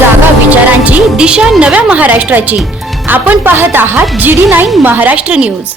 जागा विचारांची दिशा नव्या महाराष्ट्राची। आपण पाहत आहात GD9 महाराष्ट्र न्यूज।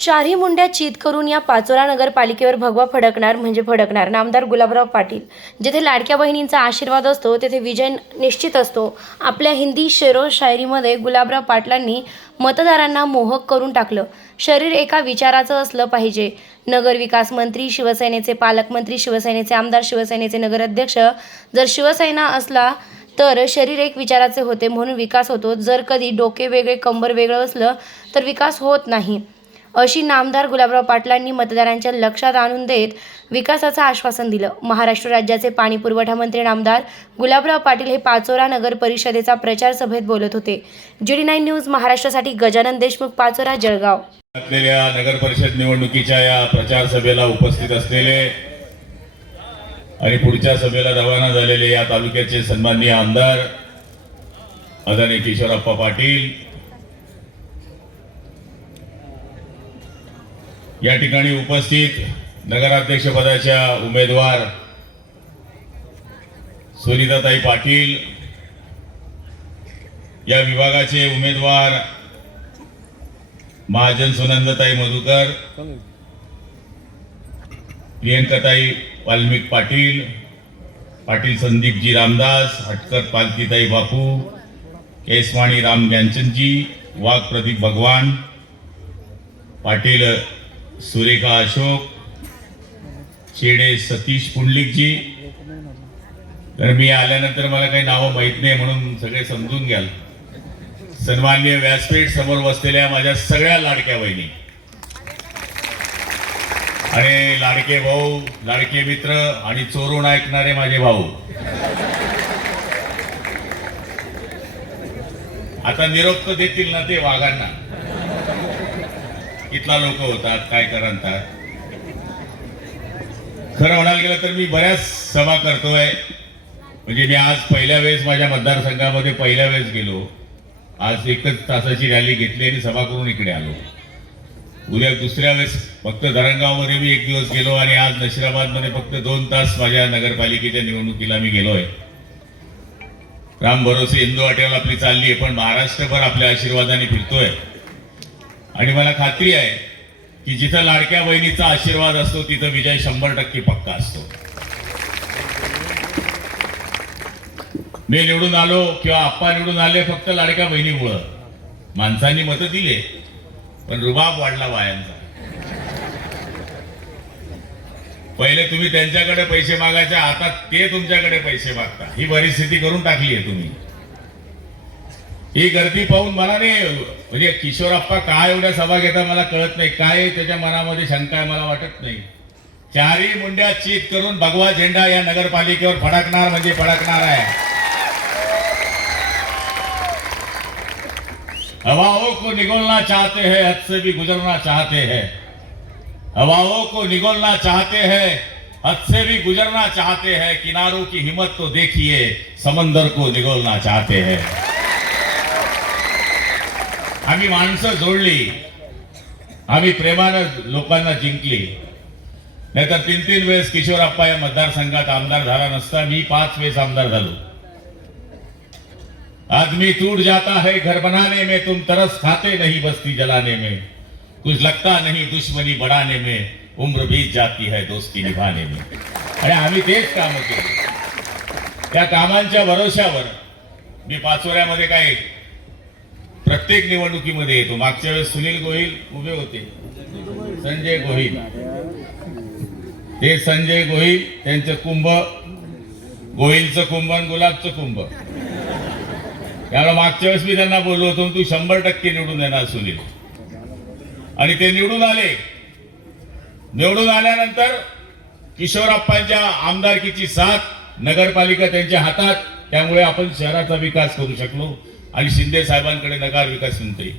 चारही मुंड्या चित करून या पाचोरा नगरपालिकेवर भगवा फडकणार म्हणजे फडकणार। नामदार गुलाबराव पाटील। जिथे लाडक्या बहिणींचा आशीर्वाद असतो तेथे विजय निश्चित असतो। आपल्या हिंदी शेरो शायरीमध्ये गुलाबराव पाटलांनी मतदारांना मोहक करून टाकलं। शरीर एका विचाराचं असलं पाहिजे। नगर विकास मंत्री, शिवसेनेचे पालकमंत्री, शिवसेनेचे आमदार, शिवसेनेचे नगराध्यक्ष जर शिवसेना असला तर शरीर एक विचाराचे होते म्हणून विकास होतो। जर कधी डोके वेगळे कंबर वेगळं असलं तर विकास होत नाही, अशी नामदार गुलाबराव पाटलांनी मतदारांच्या लक्षात आणून देत विकासाचं आश्वासन दिलं। महाराष्ट्र राज्याचे पाणी पुरवठा मंत्री नामदार गुलाबराव पाटील हे पाचोरा नगर परिषदेचा प्रचार सभेत बोलत होते। GD9 न्यूज महाराष्ट्रासाठी गजानन देशमुख, पाचोरा, जळगाव। नगर परिषद निवडणुकीच्या या प्रचार सभेला उपस्थित असलेले आणि पुढच्या सभेला रवाना झालेले या तालुक्याचे सन्माननीय आमदार आदरणीय किशोरप्पा पाटील, या ठिकाणी उपस्थित नगराध्यक्ष पदाच्या उमेदवार सुनीताताई पाटील, या विभागाचे उमेदवार महाजन सुनंदताई मधुकर, प्रियंकाताई वाल्मिक पाटील, पाटील संदीपजी रामदास, हटकर पालकीताई बापू, केसवाणी राम ज्ञानचंदजी, वाघ प्रदीप भगवान, पाटील सुरेखा अशोक, शेडे सतीश पुंडलिकजी। तर मी आल्यानंतर मला काही नावं माहीत नाही म्हणून सगळे समजून घ्याल। सन्माननीय व्यासपीठ समोर बसलेल्या माझ्या सगळ्या लाडक्या बहिणी आणि लाडके भाऊ, लाडके मित्र आणि चोरून ऐकणारे माझे भाऊ, आता निरोप देतील ना ते वाघांना, कितला लोक होतात, काय करतात। खरं म्हणायला गेलं तर मी बऱ्याच सभा करतोय, म्हणजे मी आज पहिल्या वेळेस माझ्या मतदारसंघामध्ये पहिल्या वेळेस गेलो। आज एकच तासाची रॅली घेतली आणि सभा करून इकडे आलो। उद्या दुसऱ्या वेळेस फक्त धरणगावमध्ये मी एक दिवस गेलो आणि आज नशिराबादमध्ये फक्त 2 तास माझ्या नगरपालिकेच्या निवडणुकीला मी गेलोय। राम भरोसे हिंदू वाटेल आपली चालली आहे, पण महाराष्ट्रभर आपल्या आशीर्वादाने फिरतोय आणि मला खात्री आहे की जिथं लाडक्या बहिणीचा आशीर्वाद असतो तिथं विजय 100% पक्का असतो। मी निवडून आलो किंवा आप्पा निवडून आले फक्त लाडक्या बहिणीमुळं। माणसांनी मतं दिले पण रुबाब वाढला बायांचा। पहिले तुम्ही त्यांच्याकडे पैसे मागायचे, आता ते तुमच्याकडे पैसे मागता। ही परिस्थिती करून टाकली आहे तुम्ही। ही गर्दी पाहून मला नाही, म्हणजे किशोरप्पा काय एवढ्या सभा घेता मला कळत नाही, काय त्याच्या मनामध्ये शंका आहे मला वाटत नाही। चारही मुंड्या चित करून भगवा झेंडा या नगरपालिकेवर फडकणार म्हणजे फडकणार आहे। हवाओं को निगोलना चाहते हैं, हद से भी गुजरना चाहते हैं। हवाओं को निगोलना चाहते हैं, हद से भी गुजरना चाहते हैं। किनारों की हिम्मत तो देखिए, समंदर को निगोलना चाहते हैं। आम्ही माणसं जोडली, आम्ही प्रेमानं लोकांना जिंकली। नाहीतर 3-3 वेळेस किशोरप्पा या मतदारसंघात आमदार झाला नसता, मी 5 वेळेस आमदार झालो। आदमी टूट जाता है घर बनाने में, तुम तरस खाते नहीं बस्ती जलाने में। कुछ लगता नहीं दुश्मनी बढ़ाने में, उम्र बीत जाती है दोस्ती निभाने में। आणि आम्ही तेच काम केले। त्या कामांच्या भरोश्यावर मी पाचोऱ्यामध्ये काय प्रत्येक निवडणुकीमध्ये येतो। मागच्या वेळेस सुनील गोहिल उभे होते, संजय गोहिल, ते संजय गोहिल, त्यांचं कुंभ, गोहिलचं कुंभ आणि गुलाबचं कुंभ। त्यामुळे मागच्या वेळेस मी त्यांना बोललो होतो तू 100% निवडून येणार सुनील, आणि ते निवडून आले। निवडून आल्यानंतर किशोरप्पांच्या आमदारकीची साथ, नगरपालिका त्यांच्या हातात, त्यामुळे आपण शहराचा विकास करू शकलो। आणि शिंदे साहेबांकडे नगर विकास मंत्री।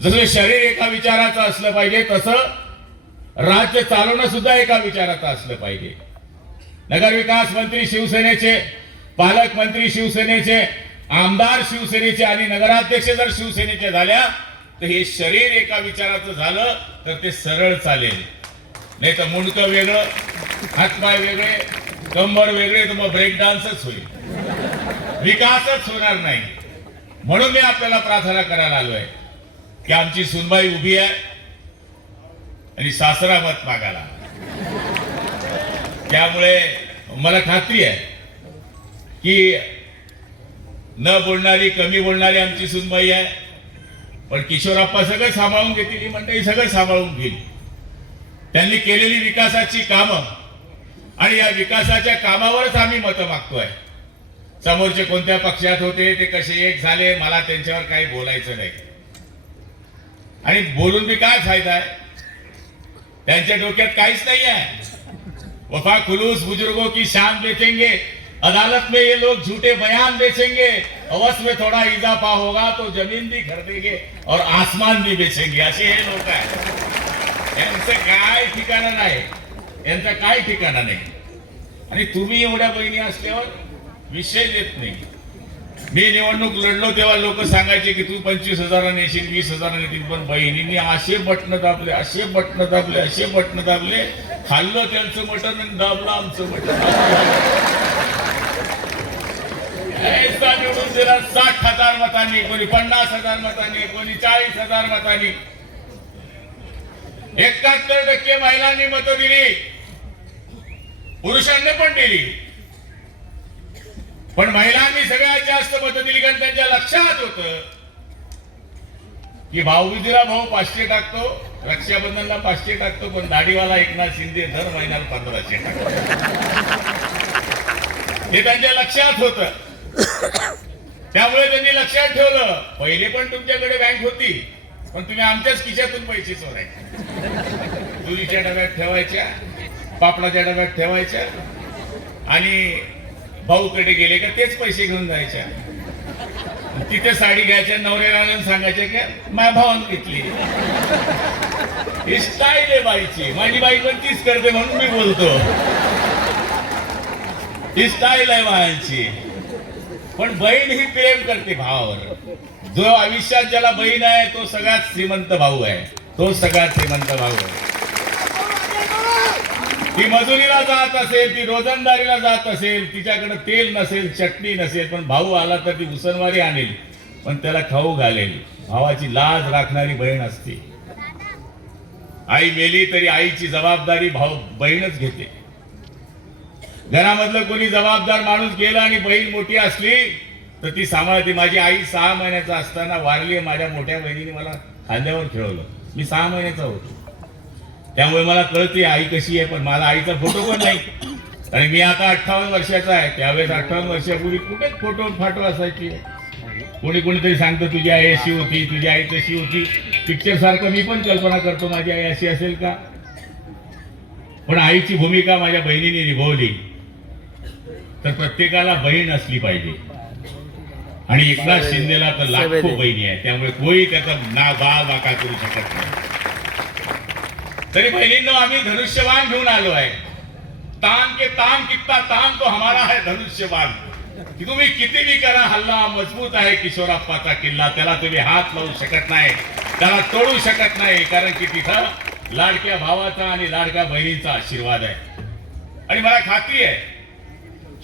जसं शरीर एका विचाराचं असलं पाहिजे तसं राज्य चालवणं सुद्धा एका विचाराचं असलं पाहिजे। नगर विकास मंत्री शिवसेनेचे, पालकमंत्री शिवसेनेचे, आमदार शिवसेनेचे आणि नगराध्यक्ष जर शिवसेनेचे झाल्या तर हे शरीर एका विचाराचं झालं तर ते सरळ चालेल। नाही तर मुंडकं वेगळं, हातपाय वेगळे, कंबर वेगळे तर मग ब्रेक डान्सच होईल, विकासच होणार नाही. म्हणून मी आपल्याला प्रार्थना करायला आलोय की आमची सुनबाई उभी आहे आणि सासरा मत मागायला. त्यामुळे मला खात्री आहे की न बोलणारी, कमी बोलणारी आमची सुनबाई आहे, पण किशोरप्पा सगळं सांभाळून घेतील, ही मंडळी सगळं सांभाळून घेईल. त्यांनी केलेली विकासाची कामं आणि या विकासाच्या कामावरच आम्ही मतं मागतोय. समोरचे कोणत्या पक्षात होते, ते कसे एक झाले, मला त्यांच्यावर काही बोलायचं नाही. आणि बोलून भी काय फायदा आहे? त्यांच्या डोक्यात काहीच नाही आहे. वफा खुलूस बुजुर्गों की शान बेचेंगे, अदालत में ये लोग झूठे बयान बेचेंगे, अवस में थोड़ा इजाफा होगा तो जमीन भी खरीदेंगे और आसमान भी बेचेंगे. असे हे लोक आहेत. यांचं काय ठिकाणा नाही, यांचं काय ठिकाणा नाही. आणि तुम्ही एवढ्या बहिणी असल्यावर विषय देत नाही. मी निवडणूक लढलो तेव्हा लोक सांगायचे की तू 25,000 नेशील, 20,000 नेतील, पण बहिणींनी असे बटन दाबले, असे बटन दाबले, असे बटन दाबले, खाल्लं त्यांचं मटण आणि दाबलं आमचं मटण. ऐसा निवडून दिला 60,000 मतांनी, कोणी 50,000 मतांनी, कोणी 40,000 मतांनी. 71% महिलांनी मतं दिली, पुरुषांनी पण दिली. पण महिलांनी सगळ्यात जास्त मतं दिली कारण त्यांच्या लक्षात होतं की भाऊबीजीला भाऊ 500 टाकतो, रक्षाबंधनला 500 टाकतो, पण दाढीवाला एकनाथ शिंदे दर महिन्याला 1500 टाकतो. हे त्यांच्या लक्षात होतं. त्यामुळे त्यांनी लक्षात ठेवलं. पहिले पण तुमच्याकडे बँक होती, पण तुम्ही आमच्याच खिशातून पैसे चोरायचे. चुलीच्या डब्यात ठेवायच्या, पापडाच्या डब्यात ठेवायच्या आणि भाऊकडे गेले का तेच पैसे घेऊन जायच्या. तिथे साडी घ्यायच्या, नवऱ्याला सांगायच्या की माझ्या भावानं घेतली. ही स्टाईल आहे बाईची. माझी बाई पण तीच करते म्हणून मी बोलतो. ही स्टाईल आहे बायांची. पण बहीण ही प्रेम करते भावावर. जो आयुष्यात ज्याला बहीण आहे तो सगळ्यात श्रीमंत भाऊ आहे. तो सगळ्यात श्रीमंत भाऊ आहे. ती मजुरीला जात असेल, ती रोजंदारीला जात असेल, तिच्याकडे तेल नसेल, चटणी नसेल, पण भाऊ आला तर ती उसनवारी आणेल, पण त्याला खाऊ घालेल. भावाची लाज राखणारी बहीण असते. आई मेली तरी आईची जबाबदारी बहीणच घेते. घरामधलं कोणी जबाबदार माणूस गेला आणि बहीण मोठी असली तर ती सांभाळते. माझी आई 6 महिन्याचा असताना वारली. माझ्या मोठ्या बहिणीने मला खांद्यावर खेळवलं. मी 6 महिन्याचा होतो. त्यामुळे मला कळते आई कशी आहे. पण मला आईचा फोटो पण नाही, आणि मी आता 58 वर्षाचा आहे. त्यावेळेस 58 वर्षापूर्वी कुठेच फोटो फाटो असायची. कोणीतरी सांगतं तुझी आई अशी होती, तुझी आई तशी होती. पिक्चर सारखं मी पण कल्पना करतो माझी आई अशी असेल का. पण आईची भूमिका माझ्या बहिणीने निभावली. तर प्रत्येकाला बहीण असली पाहिजे. आणि एकनाथ शिंदेला तर लाखो बहिणी आहे. त्यामुळे कोणी त्याचा बाका करू शकत नाही. तरी बहिणींनो, आम्ही धनुष्यबाण घेऊन आलो आहे. तान के तान कितना तान तो हमारा है धनुष्यबाण. की तुम्ही किती बी करा, हल्ला मजबूत आहे किशोरप्पाचा किल्ला. त्याला तुम्ही हात लावू शकत नाही, त्याला तोडू शकत नाही. कारण की तिथं लाडक्या भावाचा आणि लाडक्या बहिणींचा आशीर्वाद आहे. आणि मला खात्री आहे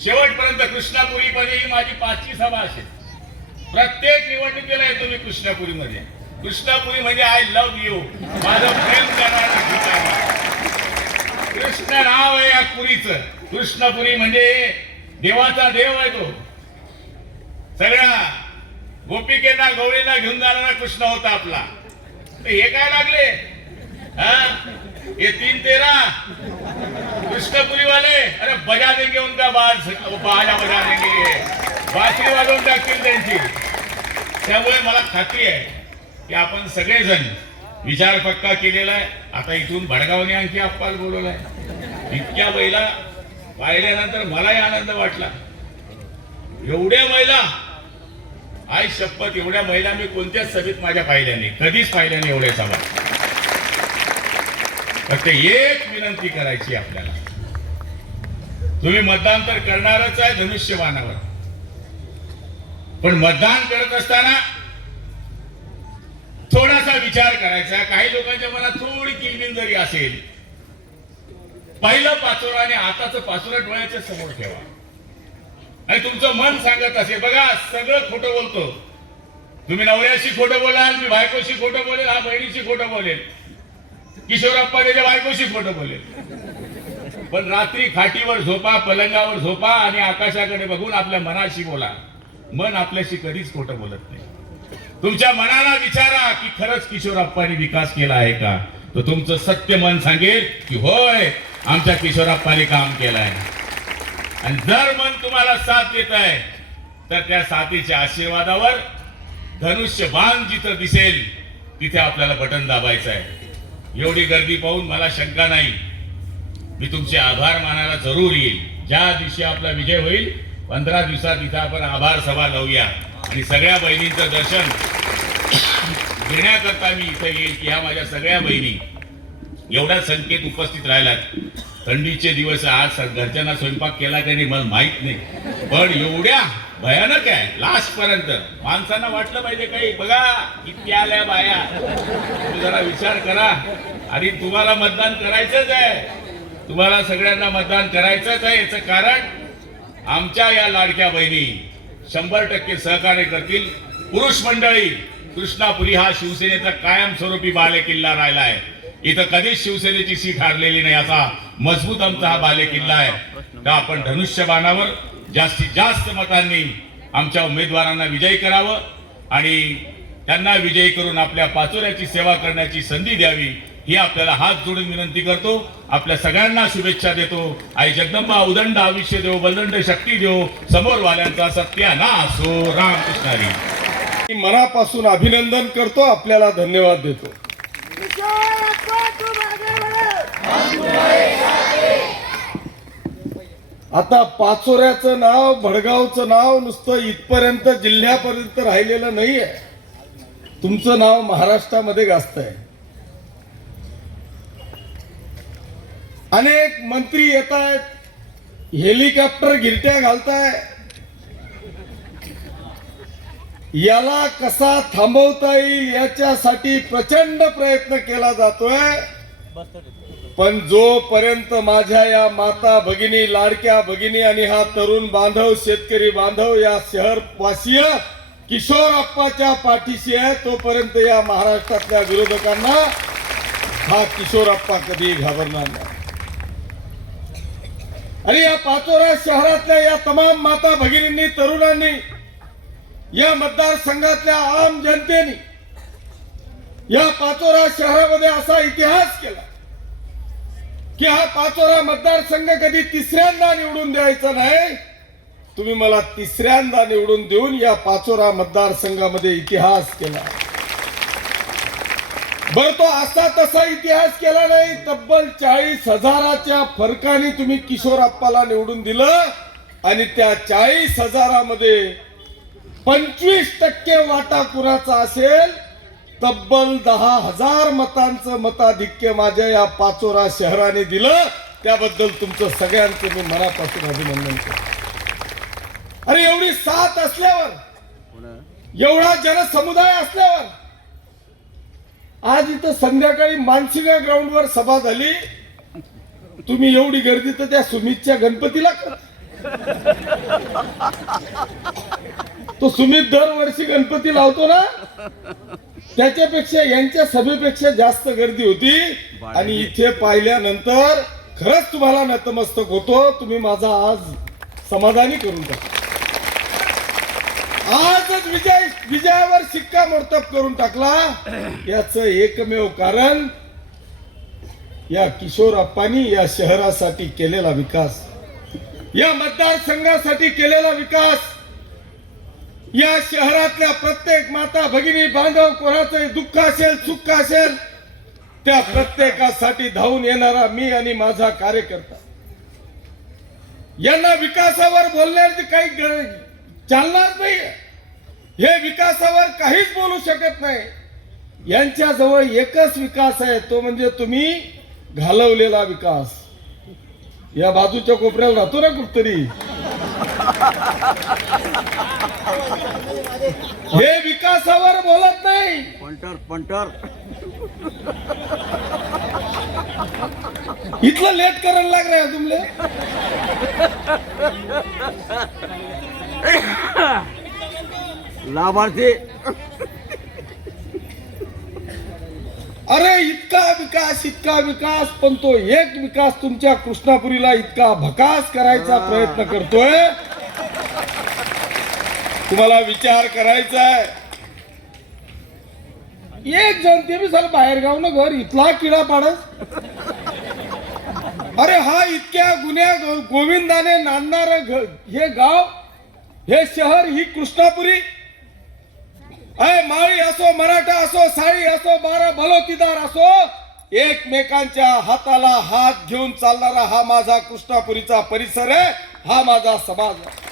शेवटपर्यंत कृष्णापुरीमध्ये ही माझी 5वी सभा असेल. प्रत्येक निवडणुकीला येतो मी कृष्णापुरीमध्ये. कृष्णापुरी म्हणजे आय लव्ह यू, माझं प्रेम करणारा ठिकाण. कृष्ण नाव आहे या पुरीचं. कृष्णपुरी म्हणजे देवाचा देव आहे तो. सगळ्या गोपिकेंना गवळीला घेऊन जाणारा कृष्ण होता आपला. हे काय लागले ये 3-13 कृष्णपुरी वाले, अरे बजा देंगे उनका बाजा बजा देंगे, बासरी वाजवून टाकतील त्यांची. त्यामुळे मला खात्री आहे की आपण सगळेजण विचार पक्का केलेला आहे. आता इथून भडगावने आणखी अप्पाल बोलवलाय. इतक्या महिला पाहिल्यानंतर मलाही आनंद वाटला. एवढ्या महिला, आई शपथ, एवढ्या महिला मी कोणत्याच सभेत माझ्या पाहिल्या नाही, कधीच पाहिल्या नाही एवढ्या सभा. फक्त एक विनंती करायची आपल्याला, तुम्ही मतदान तर करणारच आहे धनुष्यबाणावर, पण मतदान करत असताना थोडासा विचार करायचा. काही लोकांच्या मनात थोडी किलबिल जरी असेल पहिलं पाचोरा आणि आताचं पाचोरा डोळ्याच्या समोर ठेवा आणि तुमचं मन सांगत असेल बघा सगळं खोटं बोलतो, तुम्ही नवऱ्याशी खोटं बोलाल, मी बायकोशी खोटं बोलेल, हा बहिणीशी खोटं बोलेल, किशोरप्पा त्याच्या बायकोशी खोटं बोलेल, पण रात्री खाटीवर झोपा, पलंगावर झोपा आणि आकाशाकडे बघून आपल्या मनाशी बोला. मन आपल्याशी कधीच खोटं बोलत नाही. तुमच्या मनाला विचारा की खरंच किशोरप्पांनी विकास केला आहे का, तर तुमचं सत्य मन सांगेल की होय आमच्या किशोरप्पांनी काम केलंय. आणि जर मन तुम्हाला साथ देत आहे तर त्या साथीच्या आशीर्वादावर धनुष्य बाण जिथं दिसेल तिथे आपल्याला बटन दाबायचं आहे. एवढी गर्दी पाहून मला शंका नाही, मी तुमचे आभार मानायला जरूर येईल. ज्या दिवशी आपला विजय होईल 15 दिवसात इथं आपण आभार सभा लावूया आणि सगळ्या बहिणींचं दर्शन घेण्याकरता मी इथं येईल की ह्या माझ्या सगळ्या बहिणी एवढ्या संख्येत उपस्थित राहिल्यात. थंडीचे दिवस आज घरच्यांना स्वयंपाक केला की नाही मला माहित नाही, पण एवढ्या भयानक आहे लास्ट पर्यंत. माणसांना वाटलं पाहिजे काही बघा किती आल्या बाया, तुम्ही जरा विचार करा. आणि तुम्हाला मतदान करायचंच आहे, तुम्हाला सगळ्यांना मतदान करायचंच आहे. याचं कारण आमच्या या लाडक्या बहिणी 100% सहकार्य करतील. पुरुष मंडळी, कृष्णापुरी हा शिवसेनेचा कायमस्वरूपी बालेकिल्ला राहिला आहे. इथं कधीच शिवसेनेची सीट हारलेली नाही, असा मजबूत आमचा हा बालेकिल्ला आहे. तर आपण धनुष्यबाणावर जास्तीत जास्त मतांनी आमच्या उमेदवारांना विजयी करावं आणि त्यांना विजयी करून आपल्या पाचोऱ्याची सेवा करण्याची संधी द्यावी ही आपल्याला हात जोडून विनंती करतो. आपल्या सगळ्यांना शुभेच्छा देतो. आई जगदंबा उदंड आयुष्य देव, बलदंड शक्ती देव, समोर वाल्यांचा सत्यानाश हो. रामकृष्ण हरी. मनापासून अभिनंदन करतो, आपल्याला धन्यवाद देतो. आता पाचोऱ्याचं नाव, भडगावचं नाव नुसतं इथपर्यंत जिल्ह्यापर्यंत राहिलेलं नाहीये. तुमचं नाव महाराष्ट्रामध्ये गाजतंय. अनेक मंत्री येत आहेत, हेलिकॉप्टर गिरट्या घालताय. याला कसा थांबवता येईल याच्यासाठी प्रचंड प्रयत्न केला जातोय. पण जोपर्यंत माझ्या या माता भगिनी, लाडक्या भगिनी आणि हा तरुण बांधव, शेतकरी बांधव या शहरवासीय किशोरप्पाच्या पाठीशी आहे, तोपर्यंत या महाराष्ट्रातल्या विरोधकांना हा किशोरप्पा कधी घाबरणार नाही. आणि या पाचोरा शहरातल्या या तमाम माता भगिनींनी, तरुणांनी, या मतदारसंघातल्या आम जनतेने या पाचोरा शहरामध्ये असा इतिहास केला की हा पाचोरा मतदारसंघ कधी तिसऱ्यांदा निवडून द्यायचा नाही. तुम्ही मला तिसऱ्यांदा निवडून देऊन या पाचोरा मतदारसंघामध्ये इतिहास केला. बर तो असा तसा इतिहास केला नाही. तब्बल 40,000च्या फरकाने तुम्ही किशोरप्पाला निवडून दिलं आणि त्या 40,000मध्ये 25% वाटा कुणाचा असेल. तब्बल 10,000 मतांचं मताधिक्य माझ्या या पाचोरा शहराने दिलं. त्याबद्दल तुमचं सगळ्यांचं मी मनापासून अभिनंदन करतो. अरे एवढी साथ असल्यावर, एवढा जनसमुदाय असल्यावर आज इथं संध्याकाळी मानसिंगा ग्राउंडवर सभा झाली. तुम्ही एवढी गर्दी तर त्या सुमितच्या गणपतीला करा. तो सुमित दरवर्षी गणपती लावतो ना, त्याच्यापेक्षा यांच्या सभेपेक्षा जास्त गर्दी होती. आणि इथे पाहिल्यानंतर खरंच तुम्हाला नतमस्तक होतो. तुम्ही माझा आज समाधानी करून टाका. आजच विजयावर शिक्कामोर्तब करून टाकला. याचं एकमेव कारण या किशोरप्पांनी या शहरासाठी केलेला विकास, या मतदारसंघासाठी केलेला विकास, या शहरातल्या प्रत्येक माता भगिनी बांधव, कोणाचंही दुःख असेल, सुख असेल, त्या प्रत्येकासाठी धावून येणारा मी आणि माझा कार्यकर्ता. यांना विकासावर बोलण्याची काही गरज चालणार नाही. हे विकासावर काहीच बोलू शकत नाही. यांच्या जवळ एकच विकास आहे, तो म्हणजे तुम्ही घालवलेला विकास. या बाजूच्या कोपऱ्याला राहतो ना कुठतरी, हे विकासावर बोलत नाही. इथलं लेट करायला लाग रहा तुमले. लाभार्थी अरे इतका विकास पण तो एक विकास तुमच्या कृष्णापुरीला इतका भकास करायचा प्रयत्न करतोय. तुम्हाला विचार करायचा आहे. एक जण ते बी साला बाहेर गाव ना घर इथला किडा पाडस. अरे हा इतक्या गुन्ह्या गोविंदाने नांदणार हे गाव, हे शहर, ही कृष्णापुरी. अय माळी असो, मराठा असो, साळी असो, 12 बलोतीदार असो, एकमेकांच्या हाताला हात घेऊन चालणारा हा माझा कृष्णापुरीचा परिसर आहे. हा माझा समाज आहे.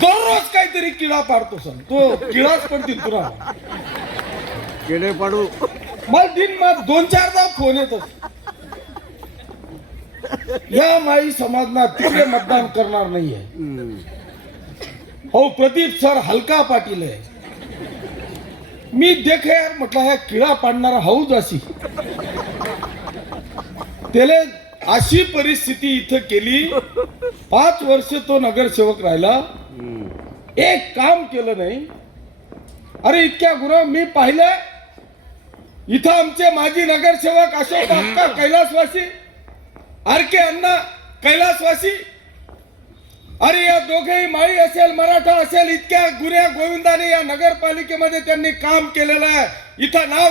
दररोज काहीतरी किडा पाडतो सर. तो किडाच पडतील तुला. केडे पाडू मला दिन मग 2-4दा फोन येतो. या माळी समाजना तिकडे मतदान करणार नाहीये. हो प्रदीप सर हलका पाटील आहे. मी देखे यार म्हटलं ह्या किडा पाडणारा हाऊज अशी त्याला अशी परिस्थिती इथं केली. 5 वर्ष तो नगरसेवक राहिला, एक काम केलं नाही. अरे इतक्या गुन्हा मी पाहिलं. इथं आमचे माजी नगरसेवक अशोक अक्का कैलासवासी, आरके अण्णा कैलासवासी. अरे या दोघेही माळी असेल, मराठा असेल, इतक्या गुन्ह्या गोविंदाने या नगरपालिकेमध्ये त्यांनी काम केलेलं आहे. इथं नाव